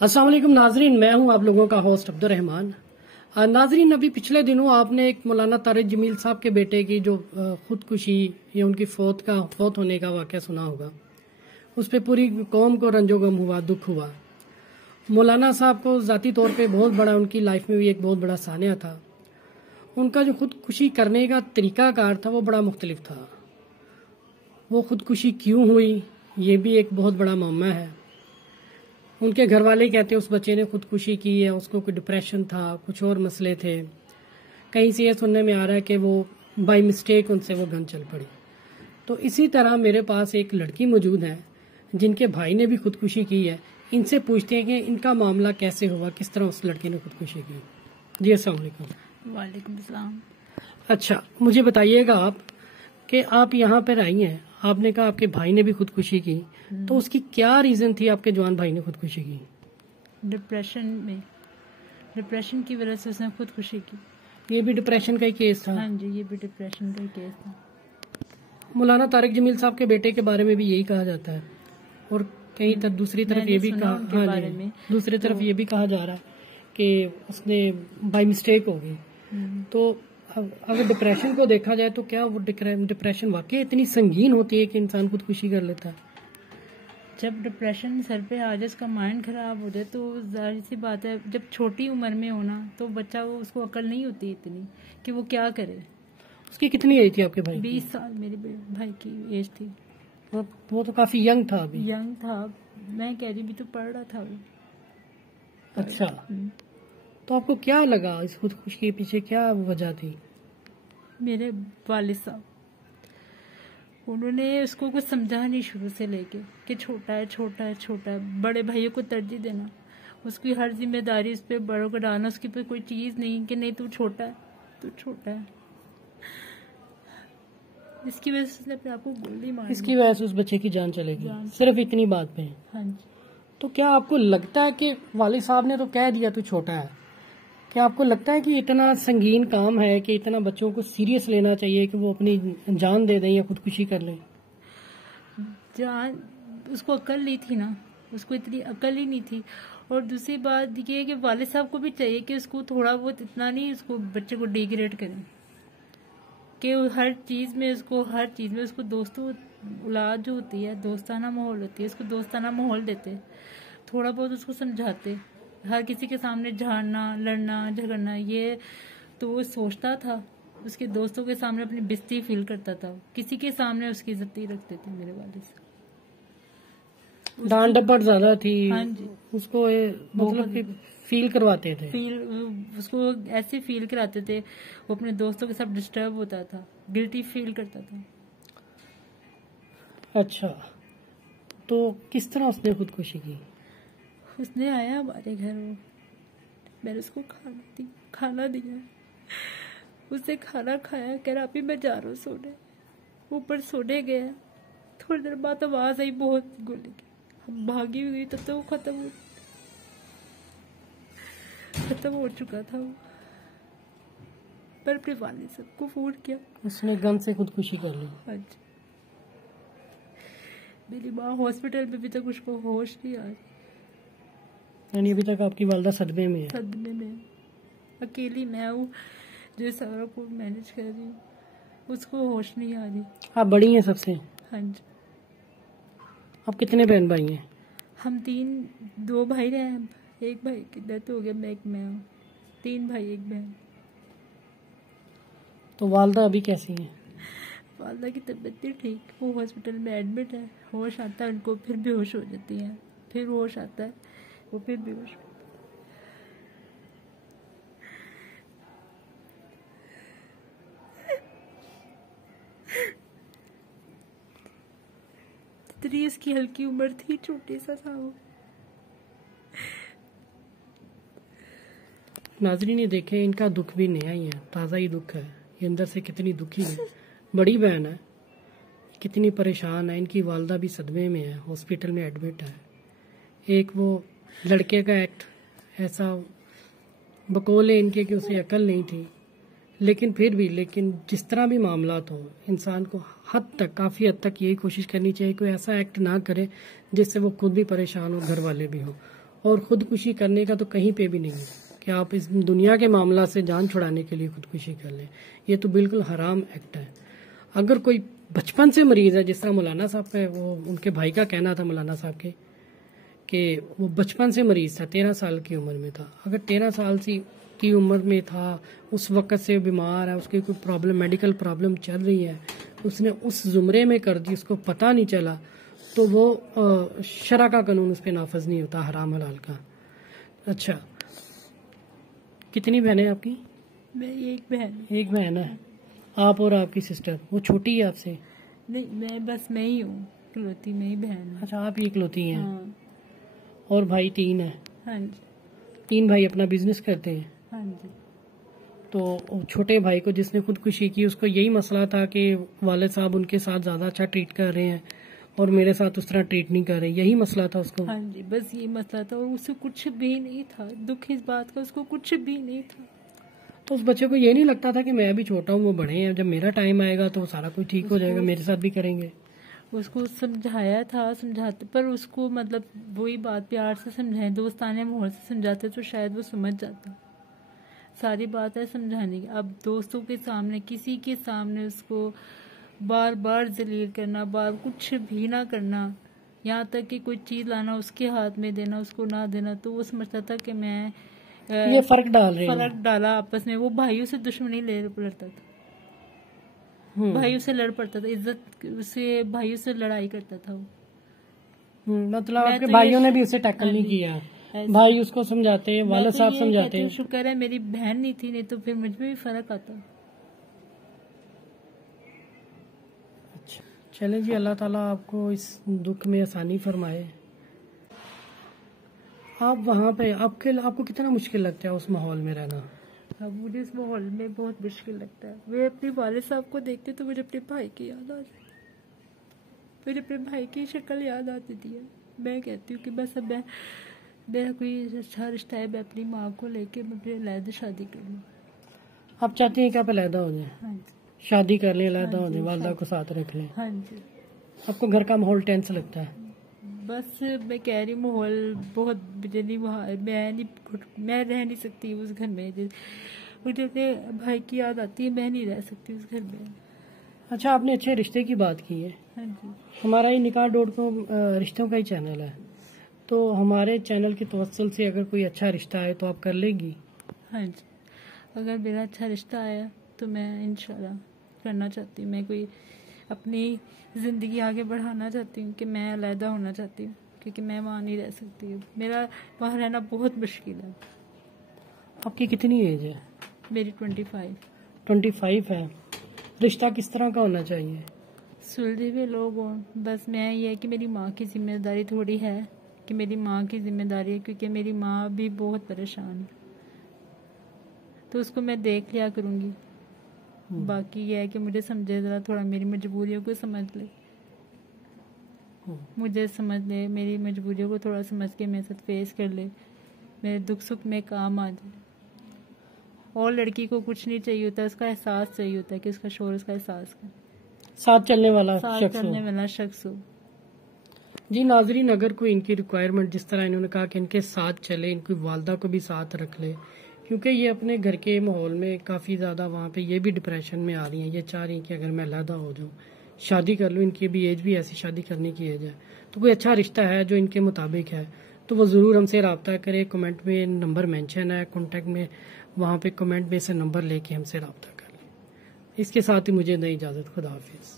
अस्सलाम वालेकुम नाजरीन, मैं हूं आप लोगों का होस्ट अब्दुल रहमान। नाजरीन, अभी पिछले दिनों आपने एक मौलाना तारिक जमील साहब के बेटे की जो खुदकुशी या उनकी फौत होने का वाक़या सुना होगा। उस पर पूरी कौम को रंजोगम हुआ, दुख हुआ। मौलाना साहब को ज़ाती तौर पे बहुत बड़ा, उनकी लाइफ में भी एक बहुत बड़ा सानिया था। उनका जो खुदकुशी करने का तरीकाकार था वो बड़ा मुख्तलिफ था। वो खुदकुशी क्यों हुई ये भी एक बहुत बड़ा मामला है। उनके घर वाले कहते हैं उस बच्चे ने खुदकुशी की है, उसको कोई डिप्रेशन था, कुछ और मसले थे। कहीं से ये सुनने में आ रहा है कि वो बाय मिस्टेक उनसे वो गन चल पड़ी। तो इसी तरह मेरे पास एक लड़की मौजूद है जिनके भाई ने भी खुदकुशी की है। इनसे पूछते हैं कि इनका मामला कैसे हुआ, किस तरह उस लड़की ने खुदकुशी की। जी अस्सलाम वालेकुम। वालेकुम सलाम। अच्छा, मुझे बताइएगा आप कि आप यहाँ पर आई हैं, आपने कहा आपके भाई ने भी खुदकुशी की, तो उसकी क्या रीजन थी आपके जवान भाई ने खुदकुशी की? डिप्रेशन की वजह से उसने खुदकुशी की। ये भी डिप्रेशन का ही केस था? हाँ जी, ये भी डिप्रेशन का ही केस था। मौलाना तारिक जमील साहब के बेटे के बारे में भी यही कहा जाता है, और कहीं तक दूसरी तरफ ये भी कहा, हाँ जी, दूसरी तरफ ये भी कहा जा रहा है कि उसने बाय मिस्टेक हो गई। तो अगर डिप्रेशन को देखा जाए तो क्या वो डिप्रेशन वाकई इतनी संगीन होती है कि इंसान खुदकुशी कर लेता है? जब डिप्रेशन सर पे आ जाए, उसका माइंड खराब हो जाए, तो जाहिर सी बात है, जब छोटी उम्र में होना तो बच्चा उसको अकल नहीं होती इतनी कि वो क्या करे। उसकी कितनी एज थी आपके भाई? 20 साल मेरे भाई की एज थी। वो तो काफी यंग था। अभी यंग था, मैं कह रही भी तो पढ़ रहा था वो। अच्छा, तो आपको क्या लगा इस खुदकुशी के पीछे, क्या वजह थी? मेरे वालिद साहब, उन्होंने उसको कुछ समझा नहीं शुरू से लेके कि छोटा है छोटा है छोटा है। बड़े भाइयों को तरजीह देना, उसकी हर जिम्मेदारी उस पर बड़ों को डालना, उसकी पे कोई चीज नहीं कि नहीं तू छोटा है, तू छोटा है। इसकी वजह से उसने अपने आप को गोली मारी। इसकी वजह से उस बच्चे की जान चलेगी, सिर्फ इतनी बात पे? हाँ जी। तो क्या आपको लगता है कि वालिद साहब ने तो कह दिया तू छोटा है, क्या आपको लगता है कि इतना संगीन काम है कि इतना बच्चों को सीरियस लेना चाहिए कि वो अपनी जान दे दें या खुदकुशी कर लें? जान, उसको अकल नहीं थी ना, उसको इतनी अकल ही नहीं थी। और दूसरी बात ये है कि वालिद साहब को भी चाहिए कि उसको थोड़ा बहुत, इतना नहीं उसको बच्चे को डिग्रेड करें कि हर चीज में उसको दोस्तों, औलाद जो होती है दोस्ताना माहौल होती है, उसको दोस्ताना माहौल देते, थोड़ा बहुत उसको समझाते। हर किसी के सामने झाड़ना, लड़ना, झगड़ना, ये तो वो सोचता था। उसके दोस्तों के सामने अपनी बेइज्जती फील करता था, किसी के सामने उसकी इज्जत नहीं रखते थे मेरे वालिद साहब। डांट डपट ज्यादा थी। हाँ जी, उसको मतलब कि फील करवाते थे, उसको ऐसे फील कराते थे। वो अपने दोस्तों के साथ डिस्टर्ब होता था, गिल्टी फील करता था। अच्छा, तो किस तरह उसने खुदकुशी की? उसने आया हमारे घर, मैंने उसको खाना दिया, उसने खाना खाया, कह रहा अभी मैं जा रहा हूँ सोने। ऊपर सोने गया, थोड़ी देर बाद आवाज आई बहुत गोली की, हम भागी हुई, तब तो वो खत्म हो चुका था वो। पर अपने वालिद साहब को फोन किया, उसने गन से खुदकुशी कर ली। हाँ जी। मेरी माँ हॉस्पिटल में, अभी तक उसको होश नहीं आ रही। यानी अभी तक आपकी वालदा सदमे में है? सदमे में। अकेली मैं हूँ जो सारा को मैनेज कर रही हूँ, उसको होश नहीं आ रही। आप बड़ी हैं सबसे? हाँ जी। आप कितने बहन भाई हैं? हम 2 भाई रहे हैं, एक भाई की डेथ हो गया, मैं हूँ। 3 भाई 1 बहन। तो वालदा अभी कैसी हैं? वालदा की तबीयत नहीं ठीक, वो हॉस्पिटल में एडमिट है। होश आता है उनको, फिर बेहोश हो जाती हैं, फिर होश आता है, वो फिर बेहोश। इतनी इसकी हल्की उम्र थी, छोटी सा था वो। नाजरीन, ये देखें, इनका दुख भी नया ही है, ताज़ा ही दुख है। ये अंदर से कितनी दुखी है। बड़ी बहन है, कितनी परेशान है। इनकी वालदा भी सदमे में है, हॉस्पिटल में एडमिट है। एक वो लड़के का एक्ट ऐसा बकौल है इनके कि उसे अकल नहीं थी, लेकिन फिर भी, जिस तरह भी मामलात हों, इंसान को काफ़ी हद तक यही कोशिश करनी चाहिए कोई ऐसा एक्ट ना करे जिससे वो खुद भी परेशान हो, घर वाले भी हो। और खुदकुशी करने का तो कहीं पे भी नहीं है कि आप इस दुनिया के मामला से जान छुड़ाने के लिए खुदकुशी कर लें। ये तो बिल्कुल हराम एक्ट है। अगर कोई बचपन से मरीज है, जिस तरह मौलाना साहब का वो उनके भाई का कहना था, मौलाना साहब के, कि वो बचपन से मरीज था, 13 साल की उम्र में था। अगर 13 साल की उम्र में था, उस वक्त से बीमार है, उसकी कोई प्रॉब्लम, मेडिकल प्रॉब्लम चल रही है, उसने उस जुमरे में कर दी, उसको पता नहीं चला, तो वो शरा का कानून उस पर नाफज नहीं होता, हराम हलाल का। अच्छा, कितनी बहनें आपकी? मैं एक बहन। एक बहन है। आप और आपकी सिस्टर, वो छोटी है आपसे? नहीं, मैं ही हूँ, इकलौती मैं ही बहन हूँ। अच्छा, आप ही इकलौती हैं। हाँ। और भाई 3 है? हाँ जी। 3 भाई अपना बिजनेस करते हैं? हाँ जी। तो छोटे भाई को जिसने खुदकुशी की, उसको यही मसला था कि वालिद साहब उनके साथ ज्यादा अच्छा ट्रीट कर रहे हैं और मेरे साथ उस तरह ट्रीट नहीं कर रहे, यही मसला था उसको? हाँ जी, बस ये मसला था, और उससे कुछ भी नहीं था। दुख इस बात का, उसको कुछ भी नहीं था। तो उस बच्चे को ये नहीं लगता था कि मैं अभी छोटा हूँ, वो बड़े हैं, जब मेरा टाइम आएगा तो सारा कुछ ठीक हो जाएगा, मेरे साथ भी करेंगे? उसको समझाया था, समझाते, पर उसको मतलब वही बात प्यार से समझाए, दोस्ताने माहौल से समझाते तो शायद वो समझ जाता। सारी बात है समझाने की। अब दोस्तों के सामने, किसी के सामने उसको बार बार जलील करना, बार कुछ भी ना करना, यहाँ तक कि कोई चीज लाना उसके हाथ में देना, उसको ना देना, तो वो समझता था कि मैं ये फर्क डाला आपस में। वो भाइयों से दुश्मनी लड़ता था, भाइयों से लड़ पड़ता था, इज्जत से भाइयों से लड़ाई करता था वो। मतलब आपके भाइयों ने भी उसे टैकल नहीं किया? भाई उसको समझाते हैं, वालिद साहब समझाते हैं। शुक्र है मेरी बहन नहीं थी, नहीं तो फिर मुझ में भी फर्क आता। अच्छा, चलें जी, अल्लाह ताला आपको इस दुख में आसानी फरमाए। आप वहाँ पे आपको कितना मुश्किल लगता है उस माहौल में रहना? अब मुझे इस माहौल में बहुत मुश्किल लगता है। मैं अपने वालिद साहब को देखती तो मुझे अपने भाई की याद आ जाती, मुझे अपने भाई की शक्ल याद आती थी। मैं कहती हूँ कि बस अब मेरा कोई अच्छा रिश्ता है, मैं अपनी माँ को लेके मैं अलहदा शादी कर लूँ। आप चाहती हैं कि आप अलहदा हो जाए? हाँ जी। शादी कर लें, अलहदा हो जाए, वालदा को साथ रख लें? हाँ जी। आपको घर का माहौल टेंस लगता है? बस मैं कह रही, माहौल बहुत जल्दी वहाँ, मैं रह नहीं सकती उस घर में। मुझे अपने भाई की याद आती है, मैं नहीं रह सकती उस घर में। अच्छा, आपने अच्छे रिश्ते की बात की है। हाँ जी। हमारा ये निकाह.com रिश्तों का ही चैनल है, तो हमारे चैनल की तवस्सुल से अगर कोई अच्छा रिश्ता आए तो आप कर लेगी? हाँ जी, अगर मेरा अच्छा रिश्ता आया तो मैं इंशाल्लाह करना चाहती हूँ। मैं कोई अपनी ज़िंदगी आगे बढ़ाना चाहती हूँ कि मैं अलहदा होना चाहती हूँ, क्योंकि मैं वहाँ नहीं रह सकती हूँ। मेरा वहाँ रहना बहुत मुश्किल है। आपकी कितनी एज है? मेरी 25। 25 है। रिश्ता किस तरह का होना चाहिए? सुलझे हुए लोग हों। बस मैं ये है कि मेरी माँ की जिम्मेदारी थोड़ी है, कि मेरी माँ की जिम्मेदारी है, क्योंकि मेरी माँ भी बहुत परेशान है, तो उसको मैं देख लिया करूँगी। बाकी ये है कि मुझे समझे, ज़रा थोड़ा मेरी मजबूरियों को समझ ले, मुझे समझ ले, मेरी मजबूरियों को थोड़ा समझ के मेरे साथ फेस कर ले, मेरे दुख सुख में काम आ जाए। और लड़की को कुछ नहीं चाहिए होता, उसका एहसास चाहिए होता है कि उसका शोहर उसका एहसास करे, साथ चलने वाला शख्स हो। जी नाजरीन, अगर कोई इनकी रिक्वायरमेंट, जिस तरह इन्होंने कहा कि इनके साथ चले, इनकी वालदा को भी साथ रख ले, क्योंकि ये अपने घर के माहौल में काफ़ी ज़्यादा वहाँ पे ये भी डिप्रेशन में आ रही हैं। ये चाह रही हैं कि अगर मैं अलहदा हो जाऊँ, शादी कर लूँ, इनकी भी एज भी ऐसी शादी करने की एज है, तो कोई अच्छा रिश्ता है जो इनके मुताबिक है तो वो ज़रूर हमसे रब्ता करे। कमेंट में नंबर मेंशन है, कॉन्टैक्ट में, वहाँ पे कमेंट में से नंबर लेके हमसे रब्ता कर लें। इसके साथ ही मुझे नई इजाज़त, खुदा हाफिज़।